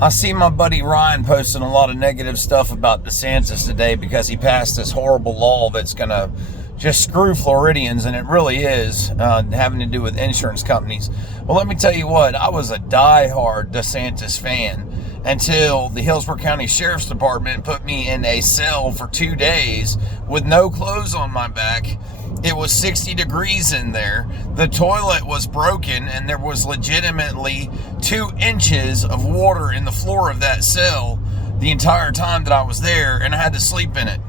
I see my buddy Ryan posting a lot of negative stuff about DeSantis today because he passed this horrible law that's going to just screw Floridians, and it really is, having to do with insurance companies. Well, let me tell you what, I was a diehard DeSantis fan until the Hillsborough County Sheriff's Department put me in a cell for 2 days with no clothes on my back. It was 60 degrees in there. The toilet was broken, and there was legitimately 2 inches of water in the floor of that cell the entire time that I was there, and I had to sleep in it.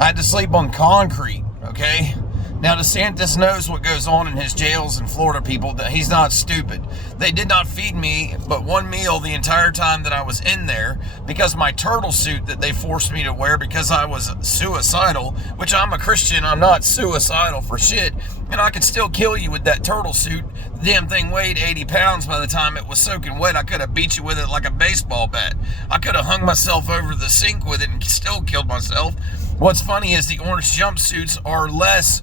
I had to sleep on concrete, okay? Now, DeSantis knows what goes on in his jails in Florida, people. He's not stupid. They did not feed me but one meal the entire time that I was in there because my turtle suit that they forced me to wear because I was suicidal, which I'm a Christian, I'm not suicidal for shit, and I could still kill you with that turtle suit. The damn thing weighed 80 pounds by the time it was soaking wet. I could have beat you with it like a baseball bat. I could have hung myself over the sink with it and still killed myself. What's funny is the orange jumpsuits are less...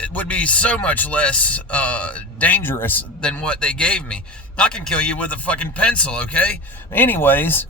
it would be so much less dangerous than what they gave me. I can kill you with a fucking pencil, okay? Anyways,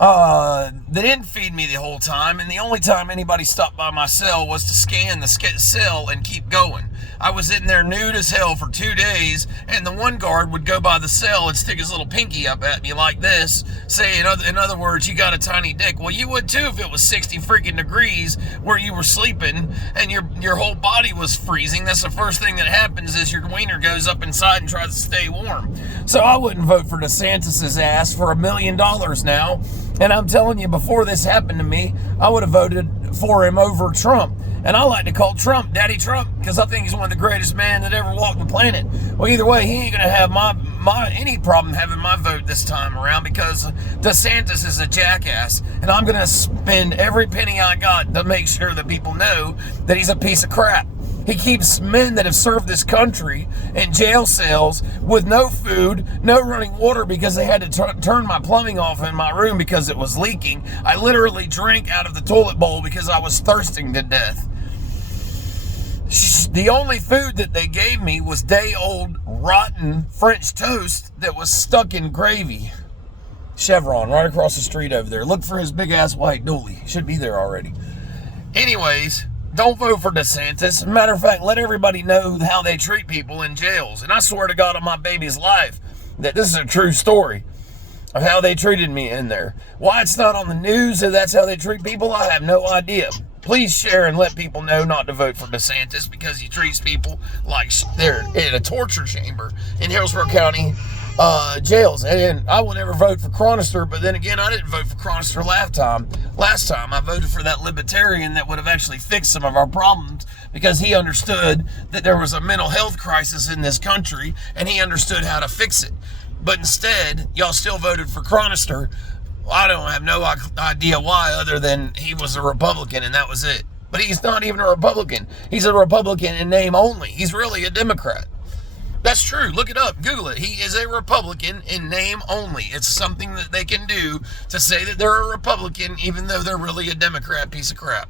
they didn't feed me the whole time, and the only time anybody stopped by my cell was to scan the cell and keep going. I was in there nude as hell for 2 days, and the one guard would go by the cell and stick his little pinky up at me like this, saying, in other words, you got a tiny dick. Well, you would too if it was 60 freaking degrees where you were sleeping and your whole body was freezing. That's the first thing that happens is your wiener goes up inside and tries to stay warm. So I wouldn't vote for DeSantis' ass for $1 million now. And I'm telling you, before this happened to me, I would have voted for him over Trump. And I like to call Trump Daddy Trump because I think he's one of the greatest men that ever walked the planet. Well, either way, he ain't going to have any problem having my vote this time around because DeSantis is a jackass. And I'm going to spend every penny I got to make sure that people know that he's a piece of crap. He keeps men that have served this country in jail cells with no food, no running water because they had to turn my plumbing off in my room because it was leaking. I literally drank out of the toilet bowl because I was thirsting to death. The only food that they gave me was day-old rotten French toast that was stuck in gravy. Chevron, right across the street over there. Look for his big-ass white dually. Should be there already. Anyways, don't vote for DeSantis. Matter of fact, let everybody know how they treat people in jails. And I swear to God on my baby's life that this is a true story of how they treated me in there. Why it's not on the news that that's how they treat people, I have no idea. Please share and let people know not to vote for DeSantis because he treats people like they're in a torture chamber in Hillsborough County jails. And I will never vote for Chronister, but then again, I didn't vote for Chronister last time. I voted for that libertarian that would have actually fixed some of our problems because he understood that there was a mental health crisis in this country and he understood how to fix it. But instead, y'all still voted for Chronister. I don't have no idea why other than he was a Republican and that was it. But he's not even a Republican. He's a Republican in name only. He's really a Democrat. That's true. Look it up. Google it. He is a Republican in name only. It's something that they can do to say that they're a Republican even though they're really a Democrat piece of crap.